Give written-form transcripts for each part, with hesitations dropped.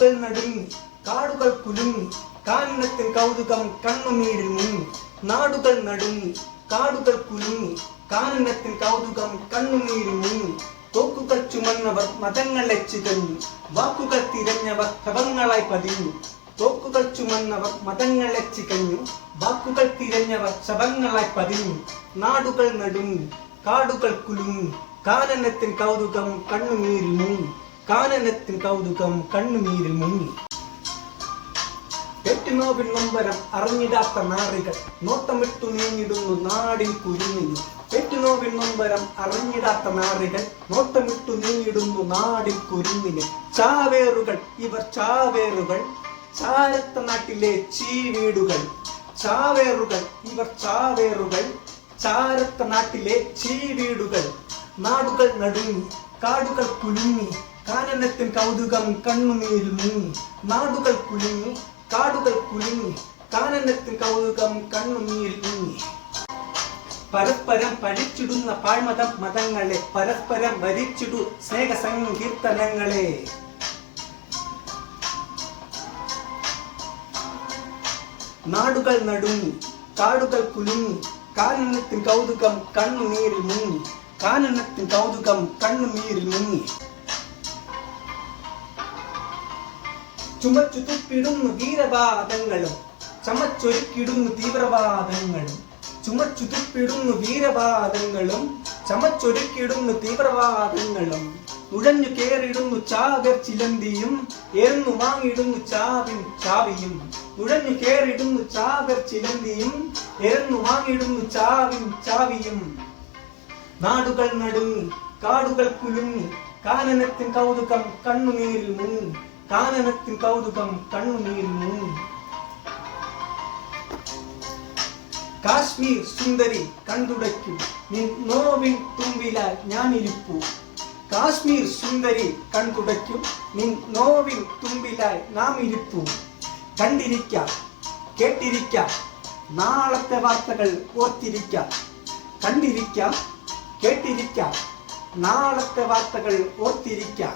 നാടുകൾ നടുങ്ങി കാടുകൾ കുലുങ്ങി കാനനത്തിൻ കൗതുകം കണ്ണുനീരിൽ മുങ്ങി. നാടുകൾ നടുങ്ങി കാടുകൾ കുലുങ്ങി കാനനത്തിൻ കൗതുകം കണ്ണുനീരിൽ മുങ്ങി. തോക്കുകൾ ചുമന്നവർ മതങ്ങളെ ചികഞ്ഞു, വാക്കുകൾ തിരഞ്ഞവർ ശവങ്ങളായി പതിഞ്ഞു. തോക്കുകൾ ചുമന്നവർ മതങ്ങളെ ചികഞ്ഞു, വാക്കുകൾ തിരഞ്ഞവർ ശവങ്ങളായി പതിഞ്ഞു. നാടുകൾ നടുങ്ങി കാടുകൾ കുലുങ്ങി കാനനത്തിൻ കൗതുകം കണ്ണുനീരിൽ മുങ്ങി. കാനനത്തിൻ കൗതുകം കണ്ണുനീരിൽ മുങ്ങി. പെറ്റുനോവിൻ നൊമ്പരം അറിഞ്ഞിടാത്ത നാറികൾ നോട്ടമിട്ടു നീങ്ങിടുന്നു നാടിൻ കുരുങ്ങിന്. പെറ്റുനോവിൻ നൊമ്പരം അറിഞ്ഞിടാത്ത നാറികൾ നോട്ടമിട്ടു നീങ്ങിടുന്നു നാടിൻ കുരുങ്ങിന്. ചാവേറുകൾ ഇവർ ചാവേറുകൾ ചാരത്ത നാട്ടിലെ ചീവീടുകൾ. ചാവേറുകൾ ഇവർ ചാവേറുകൾ ചാരത്ത നാട്ടിലെ ചീവീടുകൾ. നാടുകൾ നടുങ്ങി കാടുകൾ കുലുങ്ങി കാനനത്തിൻ കൗതുകം കണ്ണുനീരിൽ മുങ്ങി. നാടുകൾ കുലുങ്ങി കാടുകൾ കുലുങ്ങി കാനനത്തിൻ കൗതുകം കണ്ണുനീരിൽ മുങ്ങി. പരസ്പരം പഴിച്ചിടുന്ന പാഴ്മതം മതങ്ങളെ പരസ്പരം ഭരിച്ചിടു സ്നേഹസങ്കീർത്തനങ്ങളെ. നാടുകൾ നടുങ്ങി കാടുകൾ കുലുങ്ങി കാനനത്തിൻ കൗതുകം കണ്ണുനീരിൽ മുങ്ങി. കാനനത്തിൻ കൗതുകം കണ്ണുനീരിൽ മുങ്ങി. ചുമച്ചു തുപ്പിടുന്നു വീരവാദങ്ങളും ചമച്ചൊരുക്കിടുന്നു തീവ്രവാദങ്ങളും. ചുമച്ചു തുപ്പിടുന്നു വീരവാദങ്ങളും ചമച്ചൊരുക്കിടുന്നു തീവ്രവാദങ്ങളും. നുഴഞ്ഞു കേറിടുന്നു ചാവർ ചിലന്തിയും ഏർന്നു വാങ്ങിടുന്നു ചാവിൻ ചാവിയും. നുഴഞ്ഞു കേറിടുന്നു ചാവർ ചിലന്തിയും ഏർന്നു വാങ്ങിടുന്നു ചാവിൻ ചാവിയും. നാടുകൾ നടുങ്ങി കാടുകൾ കുലുങ്ങി കാനനത്തിൻ കൗതുകം കണ്ണുനീരിൽ മുങ്ങി. കാനനത്തിൻ കൗതുകം കണ്ണുനീരിൽ മുങ്ങി. കാശ്മീർ സുന്ദരി കണ്ടുടയ്ക്കൂ നിൻ നോവിൻ തുമ്പിലായി ഞാനിരിപ്പൂ. കാശ്മീർ സുന്ദരി കണ്ടുടയ്ക്കും നിൻ നോവിൻ തുമ്പിലായി നാം ഇരിപ്പൂ. കണ്ടിരിക്കാം കേട്ടിരിക്കാം നാളത്തെ വാർത്തകൾ ഓർത്തിരിക്കാം. കണ്ടിരിക്കാം കേട്ടിരിക്കാം നാളത്തെ വാർത്തകൾ ഓർത്തിരിക്കാം.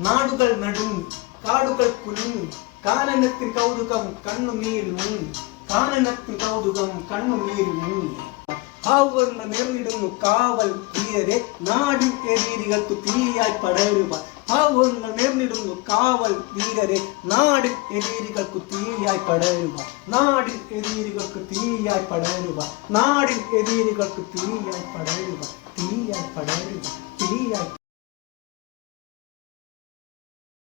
നാടുകൾ നടുങ്ങി കാടുകൾ കുലുങ്ങി കാനനത്തിൻ കൗതുകം കണ്ണുനീരിൽ മുങ്ങി. കാനനത്തിൻ കൗതുകം കണ്ണുനീരിൽ മുങ്ങി. ഭാവുകൾ നേർന്നിടുന്നു കാവൽ ധീരരെ നാടിൻ എതിരികൾക്ക് തീയായി പടരുക. ഭാവുകൾ നേർന്നിടുന്നു കാവൽ ധീരരെ നാടിൻ എതിരികൾക്ക് തീയായി പടരുക. നാടിൻ എതിരികൾക്ക് തീയായി പടരുക. നാടിൻ എതിരികൾക്ക് തീയായി പടരുക. തീയായി പടരുക. തീയായി